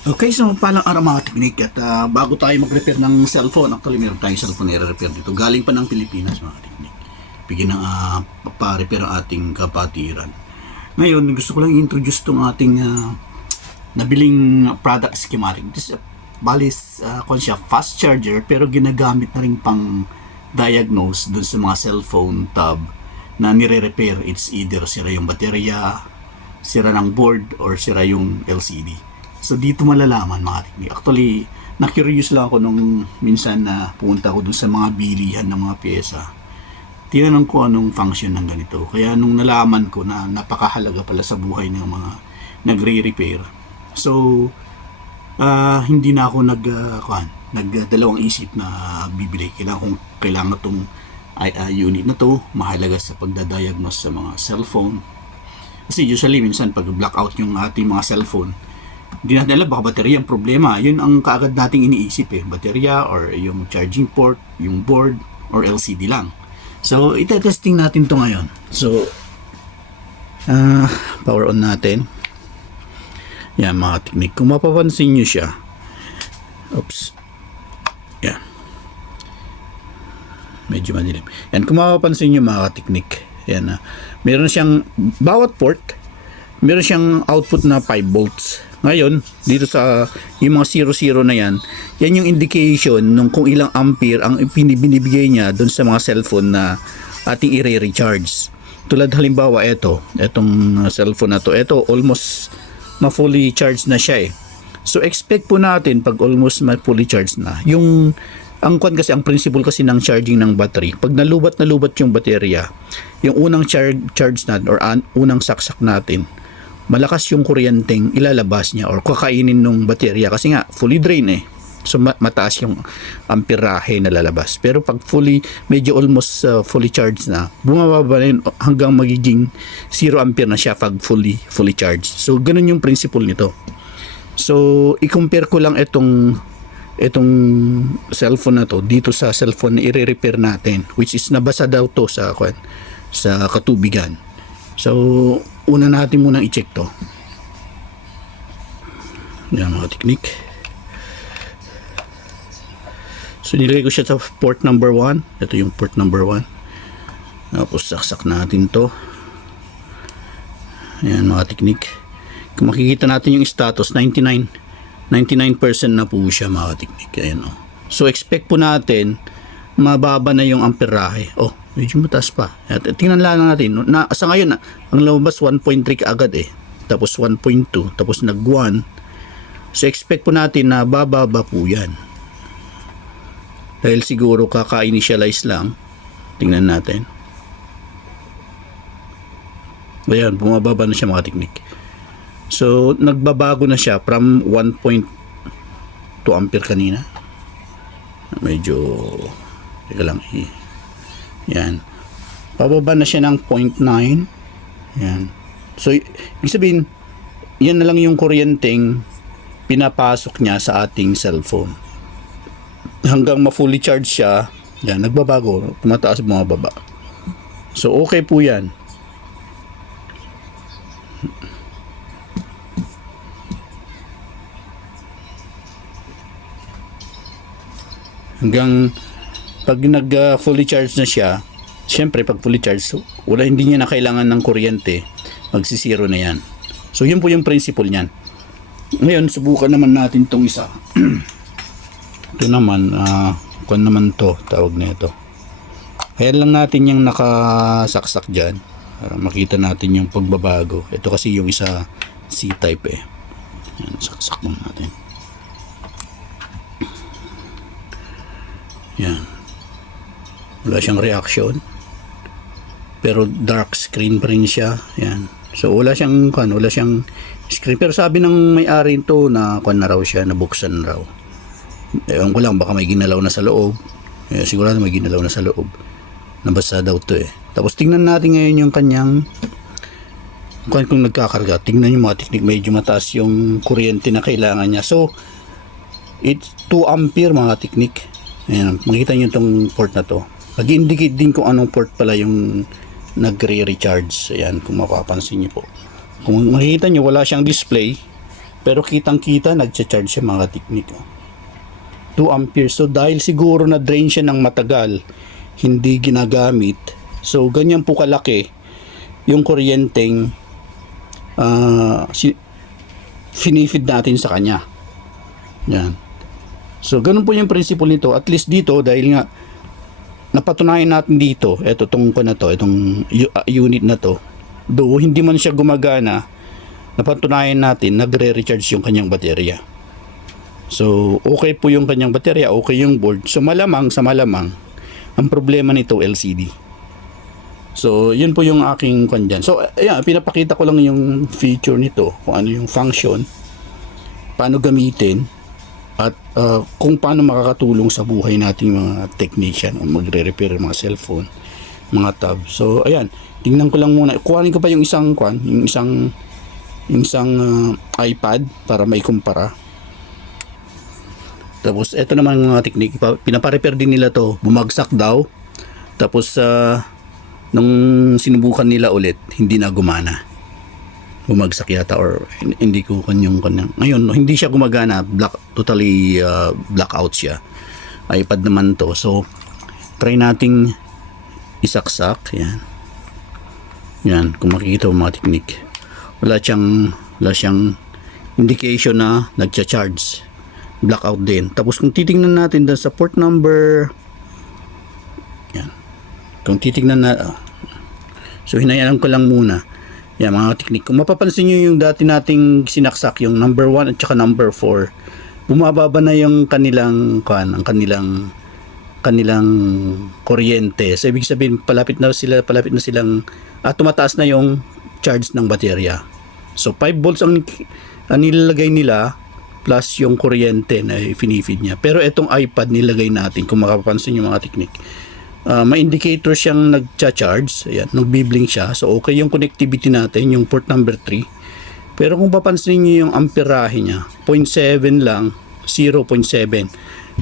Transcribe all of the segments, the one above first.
Okay, so palang araw mga teknik at bago tayo mag-repair ng cellphone, actually meron tayong cellphone na i-repair dito. Galing pa ng Pilipinas mga teknik. Bigyan ng pa-repair ang ating kapatiran. Ngayon, gusto ko lang i-introduce itong ating nabiling product schematic. This balis kung siya fast charger pero ginagamit na rin pang diagnose dun sa mga cellphone tab na nire-repair. It's either sira yung baterya, sira ng board, or sira yung LCD. So dito malalaman mga teknik. Actually, na-curious lang ako nung minsan na pumunta ako dun sa mga bilihan ng mga pyesa. Tinanong ko anong function ng ganito. Kaya nung nalaman ko na napakahalaga pala sa buhay ng mga nagre-repair. So, hindi na ako nagdalawang isip na bibili. Kailangan itong unit na to. Mahalaga sa pagdadiagnose sa mga cellphone. Kasi usually minsan pag blackout yung ating mga cellphone, hindi natin alam baka baterya ang problema. Yun ang kaagad nating iniisip baterya or yung charging port, yung board, or LCD lang. So, ita-testing natin to ngayon. So, power on natin. Yan mga teknik. Kung mapapansin nyo siya, oops, yan. Medyo madilim. Yan, kung mapapansin nyo mga teknik, yan meron siyang, bawat port, meron siyang output na 5 volts. Ngayon, dito sa yung mga 00 na yan yung indication nung kung ilang ampere ang binibigay niya doon sa mga cellphone na ating i-recharge. Tulad halimbawa itong cellphone na to, ito almost ma-fully charged na siya So expect po natin pag almost ma-fully charged na, yung kasi ang principle kasi ng charging ng battery, pag nalubat yung baterya, yung unang charge natin or unang saksak natin, malakas yung kuryenteng ilalabas niya or kakainin ng baterya kasi nga fully drain so mataas yung amperahe na lalabas. Pero pag medyo almost fully charged na, bumababa na yun hanggang magiging 0 ampere na siya pag fully charged. So ganun yung principle nito. So i-compare ko lang itong cellphone na to dito sa cellphone na i-repair natin, which is nabasa daw to sa katubigan. So una natin munang i-check to. Yan mga teknik. So nilagay ko siya sa port number 1. Ito yung port number 1. Tapos saksak natin to. Yan mga teknik. Kung makikita natin yung status, 99% na po siya mga teknik. Ayan So expect po natin mababa na yung amperahe. Medyo mataas pa. At tingnan lang natin. Sa ngayon, ang lumabas 1.3 agad Tapos 1.2. Tapos nag 1. So expect po natin na bababa po yan. Dahil siguro kaka-initialize lang. Tingnan natin. Ayan, bumababa na siya mga teknik. So nagbabago na siya from 1.2 ampere kanina. Medyo teka lang yan. Pababa na siya ng 0.9. Yan. So, ibig sabihin, yan na lang yung kuryenteng pinapasok niya sa ating cellphone. Hanggang ma-fully charge siya, yan, nagbabago. Tumataas, bumababa. So, okay po yan. Hanggang pag fully charged na siya, syempre pag fully charged, hindi niya na kailangan ng kuryente, magsisiro na yan. So yun po yung principle niyan. Ngayon, subukan naman natin tong isa. Ito naman, kung naman to, tawag na ito. Kaya lang natin yung nakasaksak dyan, para makita natin yung pagbabago. Ito kasi yung isa C-type Yan, saksak lang natin. Yan. Wala siyang reaction. Pero dark screen pa rin siya. Yan. So wala siyang screen. Pero sabi ng may-ari ito na na raw siya, nabuksan raw. Ewan ko lang, baka may ginalaw na sa loob. Sigurado may ginalaw na sa loob. Nabasa daw to Tapos tingnan natin ngayon yung kanyang kung nagkakarga. Tingnan yung mga teknik, medyo mataas yung kuryente na kailangan niya. So it's 2 ampere mga teknik. Ayan, makikita nyo itong port na to. Nag-indicate din kung anong port pala yung nagre-recharge. Ayan, kung mapapansin nyo po. Kung makikita nyo, wala siyang display. Pero kitang-kita, nagcha-charge siya mga teknik. 2 amperes. So dahil siguro na drain siya ng matagal, hindi ginagamit. So ganyan po kalaki yung kuryenteng finifeed natin sa kanya. Yan. So ganun po yung principle nito. At least dito, dahil nga napatunayan natin dito, itong unit na to, do hindi man siya gumagana, napatunayan natin nagre-recharge yung kanyang baterya. So okay po yung kanyang baterya, okay yung board. So malamang ang problema nito LCD. So yun po yung aking kanya. So ayan, pinapakita ko lang yung feature nito, kung ano yung function, paano gamitin, at kung paano makakatulong sa buhay nating mga technician o magre-repair mga cellphone, mga tab. So ayan, tingnan ko lang muna. Kuhanin ko pa yung isang iPad para may kumpara. Tapos eto naman mga technique, pinapa-repair din nila to. Bumagsak daw. Tapos nung sinubukan nila ulit, hindi na gumana. Bumagsak yata or hindi ko kanyang. Ngayon, hindi siya gumagana, totally blackout siya. iPad naman to. So try nating isaksak. Yan, kung makikita mo mga technique. Wala siyang indication na nagcha-charge. Blackout din. Tapos kung titingnan natin sa port number, yan. Kung titingnan na, so hinayaan ko lang muna. Yan mga technique. Kung mapapansin nyo yung dati nating sinaksak, yung number 1 at saka number 4, bumababa na yung kanilang kuryente. So ibig sabihin palapit na silang tumataas na yung charge ng baterya. So 5 volts ang nilalagay nila plus yung kuryente na finifeed niya. Pero itong iPad nilagay natin, kung makapansin yung mga technique, may indicator siyang nagcha-charge. Ayan, nagbi-blink siya. So okay yung connectivity natin, yung port number 3. Pero kung papansin niyo yung amperahe niya, 0.7 lang, 0.7.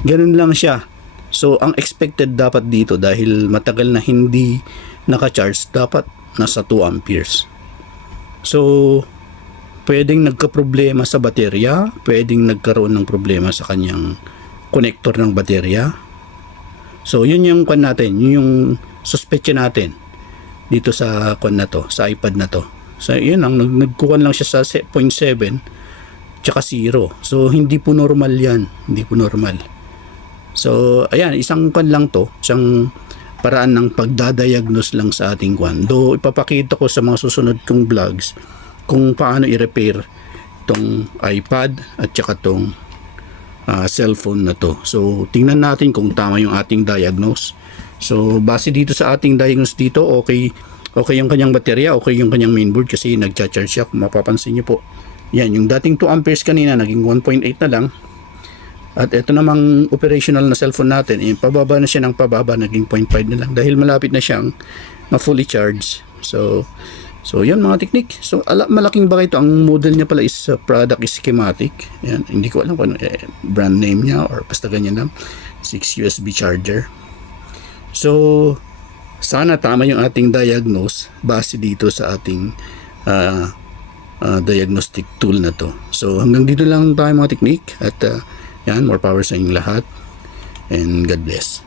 Ganun lang siya. So ang expected dapat dito, dahil matagal na hindi naka-charge, dapat nasa 2 amperes. So pwedeng nagka-problema sa baterya, pwedeng nagkaroon ng problema sa kanyang connector ng baterya. So yun yung natin, yun yung suspect natin dito sa sa iPad na to. So yun lang, nagkukuhan lang siya sa 0.7 tsaka 0. So hindi po normal yan, hindi po normal. So ayan, isang lang to, isang paraan ng pagdadiagnose lang sa ating Do ipapakita ko sa mga susunod kong vlogs kung paano i-repair itong iPad at saka itong cellphone na to. So tingnan natin kung tama yung ating diagnose. So base dito sa ating diagnose dito, okay yung kanyang baterya, okay yung kanyang mainboard kasi nagcha-charge siya. Kung mapapansin niyo po, yan, yung dating 2 amperes kanina naging 1.8 na lang. At ito namang operational na cellphone natin, pababa na siya ng pababa, naging 0.5 na lang dahil malapit na siyang fully charged. So yan mga technique. So malaking bagay ito. Ang model niya pala is product schematic. Yan, hindi ko alam kung brand name niya or basta ganyan lang. 6 USB charger. So sana tama yung ating diagnose base dito sa ating diagnostic tool na to. So hanggang dito lang tayo mga technique at yan, more power sa inyong lahat and God bless.